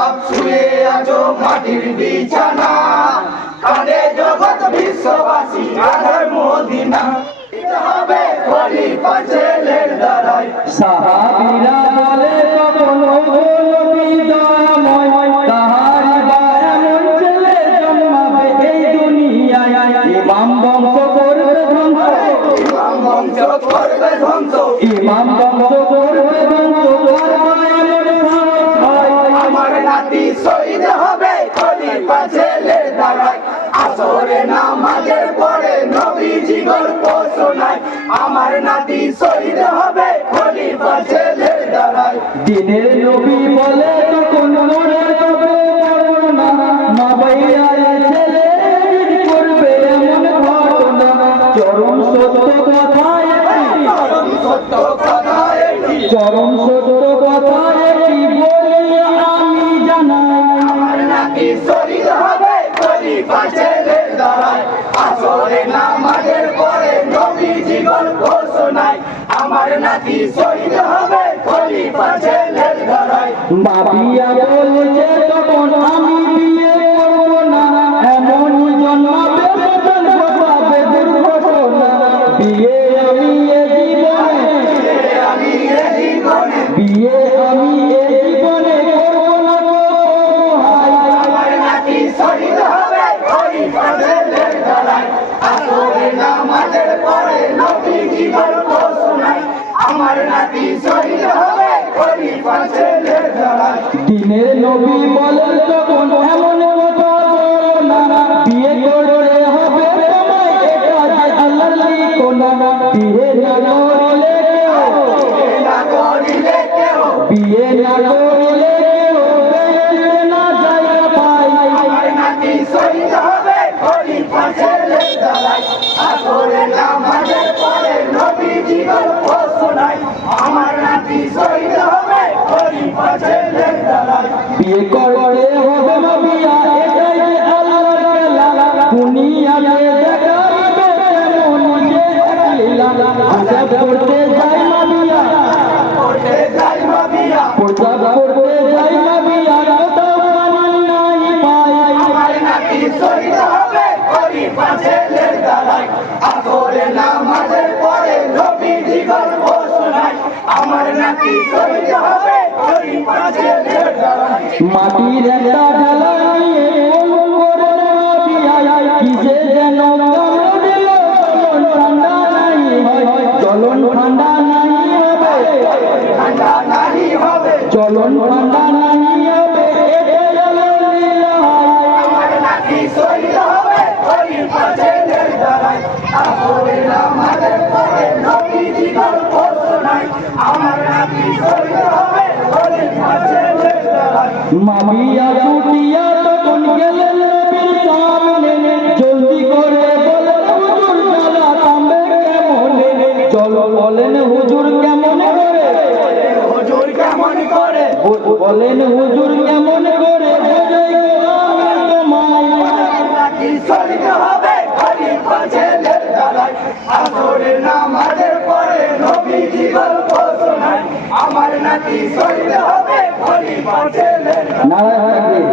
বাপ শুয়ে আছো মাটির বিছানা। কানে জগৎ বিশ্ববাসী আধার মদিনা। হবে খলিফা ছেলের দ্বারাই সাহাবীরা বলে দুনিয়ায়। ইমাম বংশ করবে ধ্বংস। ইমাম বংশ খলিফা দাঁড়ায় দ্বারাই আসরে নামাজের পরে নবীজি গল্প শোনায় আমার নাতি শহীদ হবে খলিফা ছেলে দাঁড়ায় দিনের নবী বলে তখন মরে যাবে না। নবাইয়ার ছেলে করবে এমন ঘটনা। চরম আমার শহীদ হবে খলিফা ছেলের দ্বারাই বাবিয়া বলছে তখন আমি বিয়ে করব না। এমন জন্মাবে বেতন বসাবে দুর্ঘটনা। বিয়ে আমি এ জীবনে আমি এ জীবনে বিয়ে আমি এ জীবনে করব না তো হায় আমার শহীদ হবে খলিফা ছেলের দ্বারাই আসরে নামাজের পরে গল্প শোনায় আমার নাতি শহীদ হবে খলিফা ছেলের দ্বারাই দিনের নবী বলেন তখন এমন বিয়ে করতে হবে তোমায় এটা যে আল্লাহ কোনা বিয়ে না আমার নাতি শহীদ হবে খলিফা ছেলের দ্বারাই বিয়ে করতে হবে না বিয়া এটাই যে আল্লাহর খেলা। দুনিয়াতে দেখাবে কেমন যে লীলা। হিসাব করতে যাই না বিয়া করতে যাই মাবিয়া প্রসাদ করতে যাই না বিয়া কোথাও পানি নাই পাই। আমার নাতি শহীদ হবে খলিফা ছেলের দ্বারাই আসরে নামাজের পরে নবীজি গল্প শোনায় আমার নাতি শহীদ হবে খলিফা ছেলের দ্বারাই মাটির একটা ঢালা কিসে যেন চলন ঠান্ডা নাই হবে। চলন ঠান্ডা মামিয়া ছুটিয়া তখন গেলেন নবীর সামনে। জলদি করে বলেন, হুজুর, জ্বালা থামবে কেমনে? চল বলেন, হুজুর, কেমন করে? হুজুর কেমন করে বলেন, হুজুর, কেমন করে? বোঝাই আমি তোমায় নাতি শহীদ হবে? খলিফা ছেলের দ্বারাই আসরে নামাজের পরে নবীজি গল্প শোনায় আমার হবে খলিফা ছেলের নারায়ণ